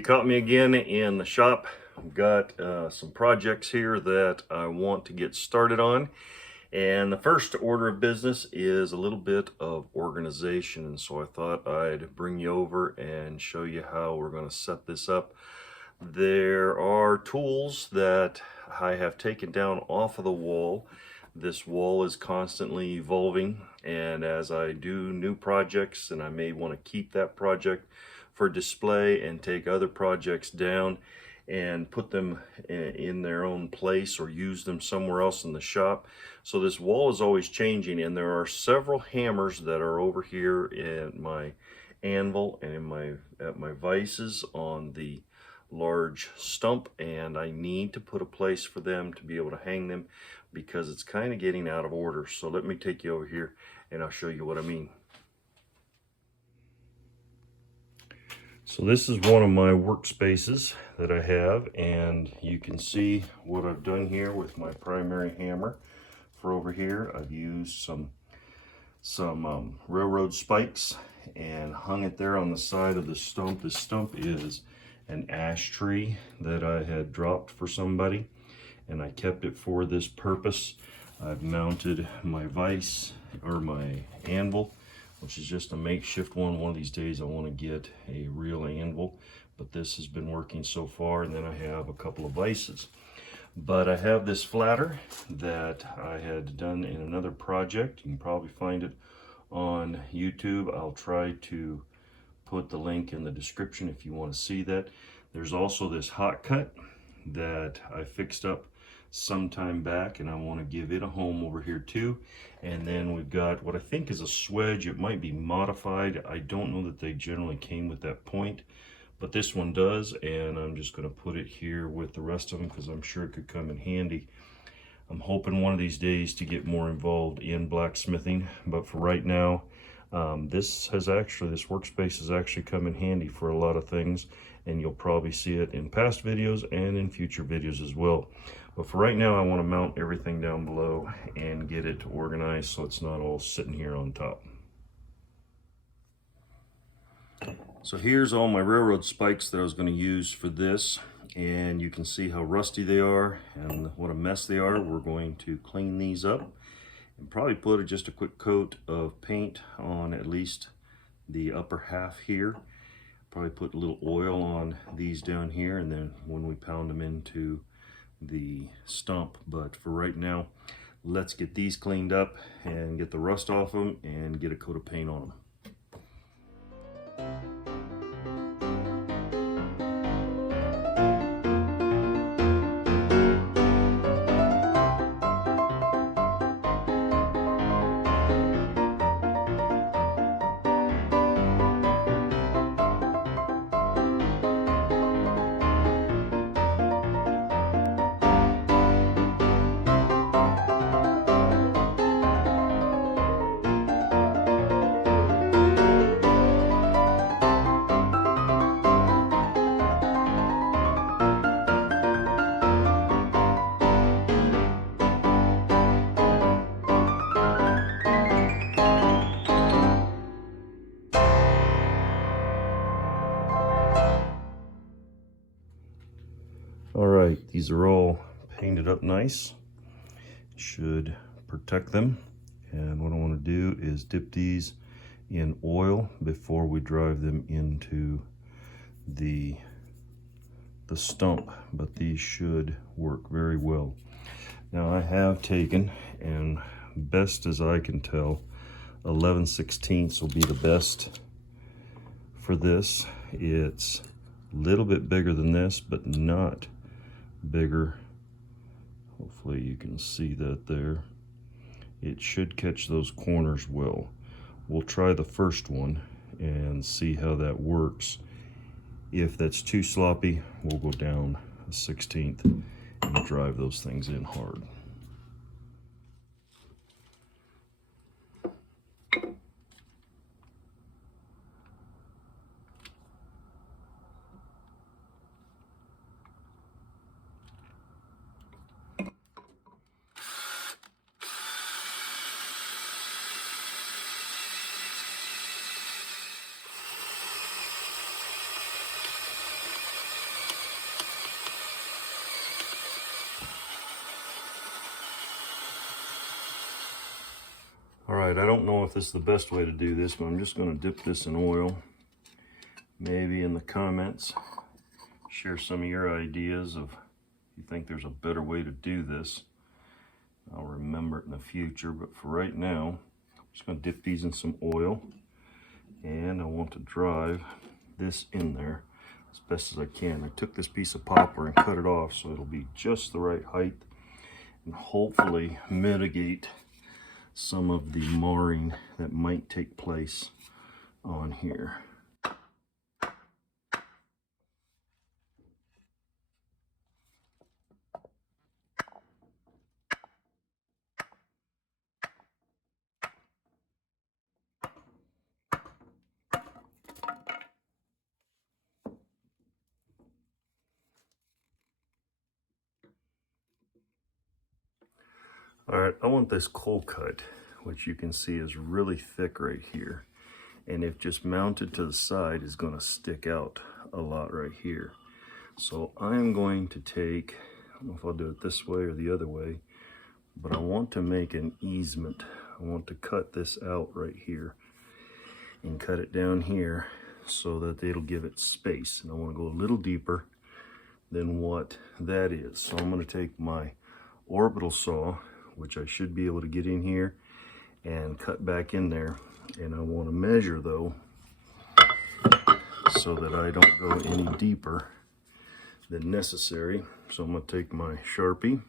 you caught me again in the shop. I've got some projects here that I want to get started on. And the first order of business is a little bit of organization. And so I thought I'd bring you over and show you how we're going to set this up. There are tools that I have taken down off of the wall. This wall is constantly evolving, and as I do new projects, and I may want to keep that project for display and take other projects down and put them in their own place or use them somewhere else in the shop. So this wall is always changing, and there are several hammers that are over here in my anvil and in at my vices on the large stump, and I need to put a place for them to be able to hang them because it's kind of getting out of order. So let me take you over here and I'll show you what I mean. So this is one of my workspaces that I have, and you can see what I've done here with my primary hammer. For over here, I've used some railroad spikes and hung it there on the side of the stump. The stump is an ash tree that I had dropped for somebody, and I kept it for this purpose. I've mounted my vise or my anvil, which is just a makeshift one. One of these days I want to get a real anvil, but this has been working so far. And then I have a couple of vices. But I have this flatter that I had done in another project. You can probably find it on YouTube. I'll try to put the link in the description if you want to see that. There's also this hot cut that I fixed up some time back, and I want to give it a home over here too. And then we've got what I think is a swedge. It might be modified. I don't know that they generally came with that point, but this one does, and I'm just going to put it here with the rest of them because I'm sure it could come in handy. I'm hoping one of these days to get more involved in blacksmithing, but for right now, this workspace has actually come in handy for a lot of things, and you'll probably see it in past videos and in future videos as well. But for right now, I want to mount everything down below and get it organized so it's not all sitting here on top. So here's all my railroad spikes that I was going to use for this, and you can see how rusty they are and what a mess they are. We're going to clean these up and probably put just a quick coat of paint on at least the upper half here. Probably put a little oil on these down here, and then when we pound them into the stump. But for right now, let's get these cleaned up and get the rust off them and get a coat of paint on them. All right, these are all painted up nice. Should protect them. And what I want to do is dip these in oil before we drive them into the stump, but these should work very well. Now I have taken, and best as I can tell, 11/16 will be the best for this. It's a little bit bigger than this, but not bigger. Hopefully you can see that there. It should catch those corners well. We'll try the first one and see how that works. If that's too sloppy, we'll go down a 1/16 and drive those things in hard. Alright, I don't know if this is the best way to do this, but I'm just going to dip this in oil. Maybe in the comments, share some of your ideas of if you think there's a better way to do this. I'll remember it in the future, but for right now, I'm just going to dip these in some oil. And I want to drive this in there as best as I can. I took this piece of poplar and cut it off so it'll be just the right height and hopefully mitigate some of the marring that might take place on here. All right, I want this cold cut, which you can see is really thick right here. And if just mounted to the side is going to stick out a lot right here. So I'm going to take, I don't know if I'll do it this way or the other way, but I want to make an easement. I want to cut this out right here and cut it down here so that it'll give it space. And I want to go a little deeper than what that is. So I'm going to take my orbital saw, which I should be able to get in here and cut back in there. And I want to measure though, so that I don't go any deeper than necessary. So I'm going to take my Sharpie,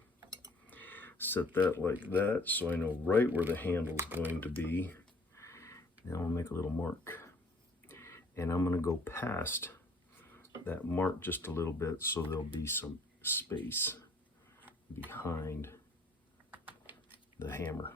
set that like that so I know right where the handle is going to be. Now I'll make a little mark. And I'm going to go past that mark just a little bit so there'll be some space behind the hammer.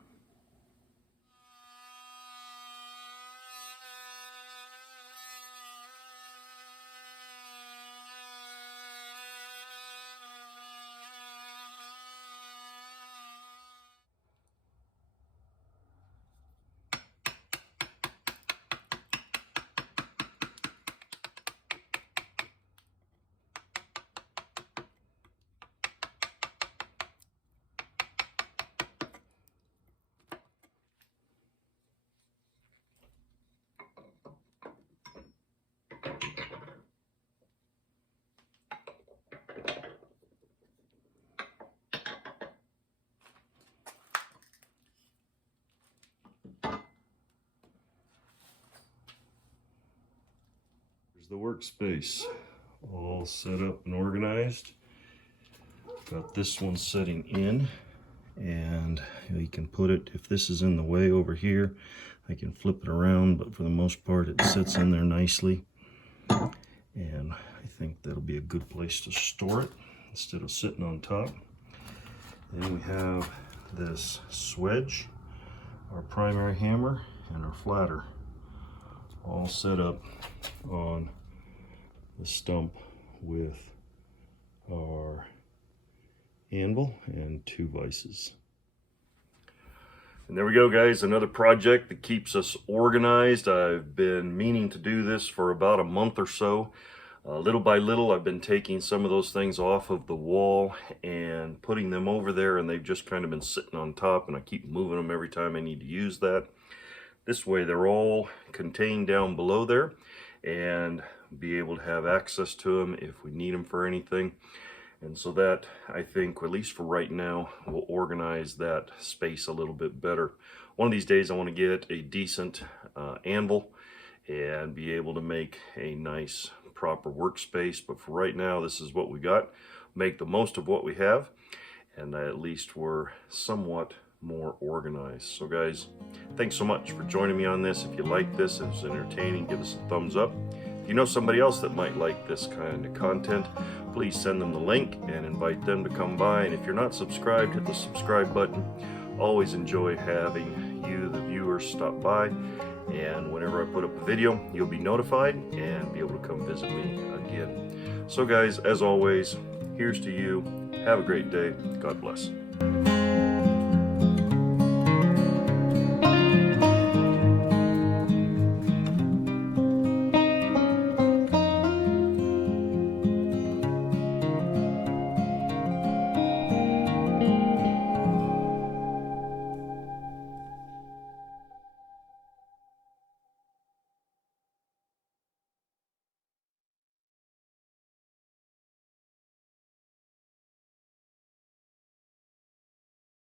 The workspace all set up and organized. Got this one setting in, and you can put it, if this is in the way over here, I can flip it around, but for the most part it sits in there nicely, and I think that'll be a good place to store it instead of sitting on top. Then we have this swedge, our primary hammer, and our flatter all set up on the stump with our anvil and 2 vices. And there we go, guys, another project that keeps us organized. I've been meaning to do this for about a month or so. Little by little, I've been taking some of those things off of the wall and putting them over there, and they've just kind of been sitting on top, and I keep moving them every time I need to use that. This way they're all contained down below there and be able to have access to them if we need them for anything. And so that, I think, at least for right now, will organize that space a little bit better. One of these days I want to get a decent anvil and be able to make a nice proper workspace, but for right now this is what we got. Make the most of what we have, and at least we're somewhat more organized. So guys, thanks so much for joining me on this. If you like this, if it's entertaining, give us a thumbs up. If you know somebody else that might like this kind of content, please send them the link and invite them to come by. And if you're not subscribed, hit the subscribe button. Always enjoy having you, the viewers, stop by, and whenever I put up a video, you'll be notified and be able to come visit me again. So guys, as always, here's to you. Have a great day. God bless.